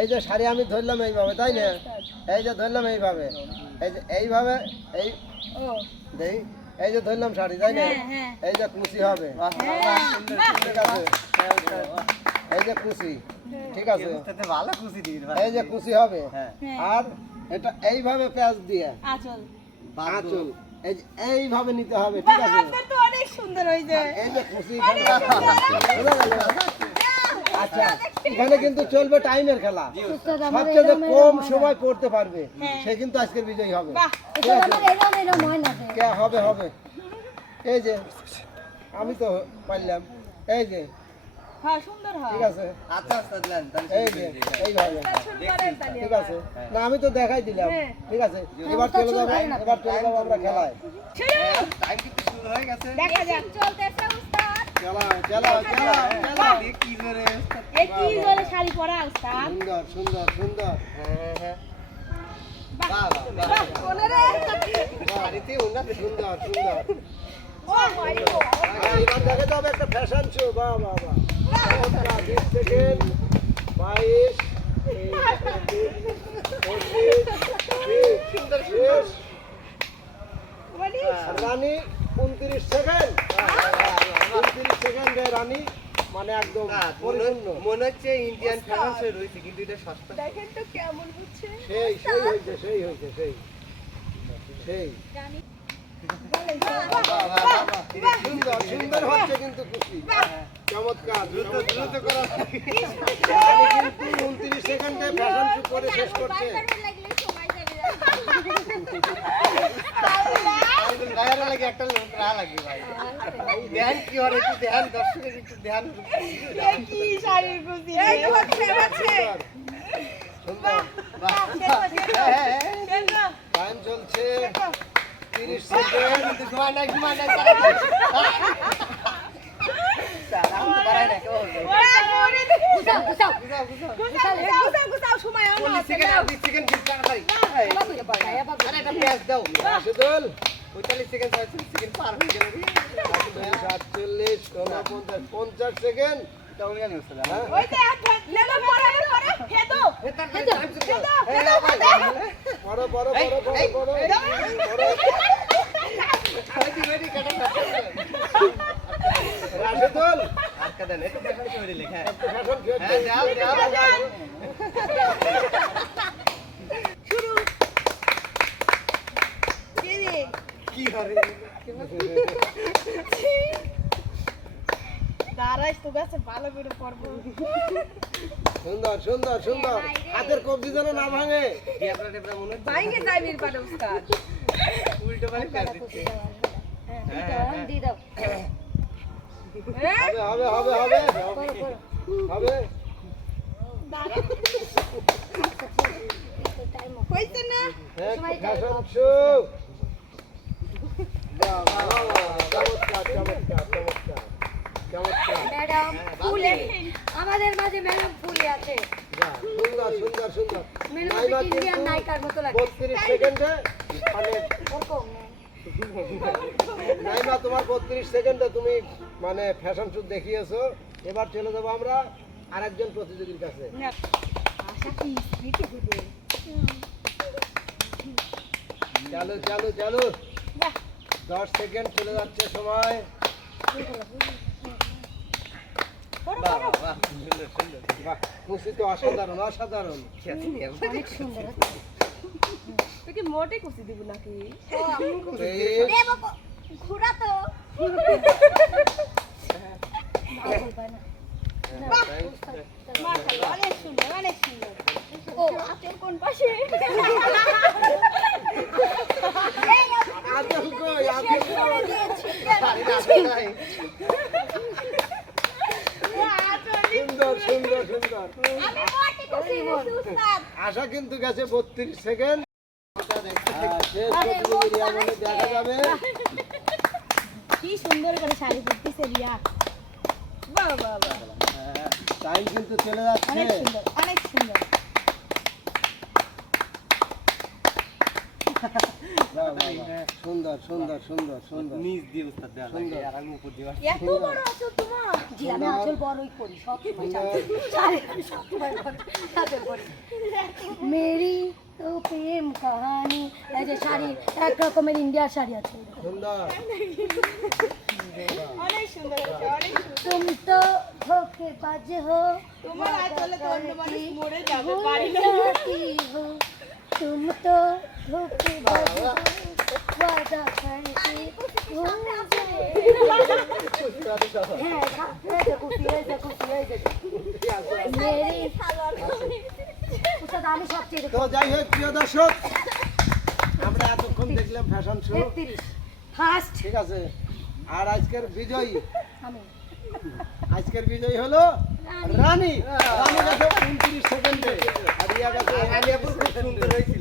এই যে শাড়ি আমি ধরলাম এইভাবে তাই না? এই যে ধরলাম এইভাবে। এই যে এইভাবে এই ও। দেই এই যে ধরলাম শাড়ি তাই না? হ্যাঁ, হ্যাঁ। এই যে কুচি হবে। ঠিক আছে এই যে কুচি ঠিক আছে? ভালো খুশি দিন এই যে কুচি হবে। হ্যাঁ। আর এটা এইভাবে পেঁয়াজ দিয়ে। আচল। আঁচল। এই যে এইভাবে নিতে হবে ঠিক আছে? তো অনেক সুন্দর হয়েছে। এই যে কুচি গেল? আচ্ছা। এখানে কিন্তু চলবে টাইমের খেলা। সবচেয়ে কম সময় পড়তে পারবে সে কিন্তু আজকের বিজয়ী হবে। ঠিক আছে? হবে হবে। এই যে আমি তো পারলাম। এই যে হ্যাঁ সুন্দর হয়। ঠিক আছে? দিলেন এই যে এইভাবে। শুরু ঠিক আছে? না আমি তো দেখাই দিলাম। ঠিক আছে? এবার চলে যাব এবার চলে যাব আমরা খেলায়। হয়ে গেছে। দেখা যাক। চলতেছে সুন্দর সুন্দর সুন্দর হ্যাঁ হ্যাঁ সুন্দর সুন্দর দেখা যাবে একটা ফ্যাশন শো বাহ বাহ বিশ সেকেন্ড বাইশ শেষ বলি রানী উনত্রিশ সেকেন্ড উনত্রিশ সেকেন্ডে রানী মানে মনে হচ্ছে ইন্ডিয়ান ফ্যাশন রয়েছে কিন্তু এটা সস্তা দেখেন তো কেমন বুঝছে সেই সেই হয়েছে সেই হয়েছে সেই সেই সুন্দর সুন্দর হচ্ছে কিন্তু খুশি চমৎকার দ্রুত দ্রুত করা কিন্তু উনত্রিশ সেকেন্ডে ফ্যাশন করে শেষ করছে লাগে একটা লোক না লাগে ভাই। ধ্যান কি হয় একটু ধ্যান দর্শকের একটু ধ্যান কি? শাড়ির কুচি এই হচ্ছে। হচ্ছে বাহ হ্যাঁ হ্যাঁ টাইম চলছে। তিরিশ সেকেন্ড। ঘুমায় নাই ঘুমায় না, বলবে। বুঝাও, বুঝাও। সেকেন্ড আর বিশ সেকেন্ড বিশ তাড়াতাড়ি। আরে একটা পেঁয়াজ দাও। রাশেদুল পঁয়তাল্লিশ সেকেন্ড ছয়চল্লিশ সেকেন্ড পার হয়ে গেল। সাতচল্লিশ পঞ্চাশ পঞ্চাশ সেকেন্ড এটা আমি জানি ওস্তাদ, হ্যাঁ হ্যাঁ? এ, তাড়াতাড়ি, টাইম চলছে। এই, নাও, ভাই, বড় বড় এই, বড় বড় এই, বড় এই, বড় ready, ready, কাটা, কাটা। রাশেদুল আটকা দেন, একটু fashion show রে লেখা। ফ্যাশন হ্যাঁ, দাও, দাও, দাও। কি করে? দাঁড়াইস তো গাছে ভালো করে পড়ব সুন্দর সুন্দর সুন্দর। হাতের কবজি যেন না ভাঙে। মনে উস্তাদ উল্টো দিচ্ছে। হ্যাঁ হবে হবে হবে হবে। না? হ্যাঁ চমৎকার চমৎকার চমৎকার। ম্যাডাম ফুলে। আমাদের মাঝে ম্যাডাম ফুলে আছে। সুন্দর সুন্দর সুন্দর। ম্যাডাম ইন্ডিয়ান নায়িকার মতো লাগে বত্রিশ সেকেন্ডে মানে ওরকম নাইমা তোমার বত্রিশ সেকেন্ডে তুমি মানে ফ্যাশন শুট দেখিয়েছো। এবার চলে যাব আমরা আরেকজন প্রতিযোগীর কাছে। আশা কি চালু চালু চালু। বাহ। দশ সেকেন্ড চলে যাচ্ছে সময় বড় বাহ, বড় বাহ, সুন্দর, সুন্দর। বাহ খুশি তো অসাধারণ অসাধারণ। অনেক সুন্দর তুই কি মোটে কুচি দিব নাকি ঘোরা তো অনেক সুন্দর অনেক সুন্দর ও হাতের কোন পাশে আদল কই আদল কই? সুন্দর সুন্দর সুন্দর। আশা কিন্তু গেছে বত্রিশ সেকেন্ড। শেষ প্রতিযোগী দেখা যাবে। কি সুন্দর করে শাড়ি পরতেছে রিয়া। বাহ বাহ বাহ টাইম কিন্তু চলে যাচ্ছে। অনেক সুন্দর অনেক সুন্দর বাহ, বাহ, বাহ। সুন্দর সুন্দর সুন্দর সুন্দর মেরি তো প্রেম কাহানি এই যে শাড়ি এক রকমের ইন্ডিয়ার শাড়ি আছে তুমি তো ধোকে বাজ হো তোমার আচলে তো অন্য মানুষ মরে যাবে, পারি না। কি হো तुम तो धोखेबाज हो वादा करके भूल गए হ্যাঁ এই দেখো এই দেখো এই দেখো মেরি উস্তাদ আমি সবচেয়ে তো যাই হোক প্রিয় দর্শক আমরা এতক্ষণ দেখলাম ফ্যাশন শো তেত্রিশ ফার্স্ট ঠিক আছে আর আজকের বিজয়ী আমি আজকের বিজয়ী হলো রানী রানী গেছে উনত্রিশ সেকেন্ডে। আর ইয়া গেছে খুব সুন্দর হয়েছিল।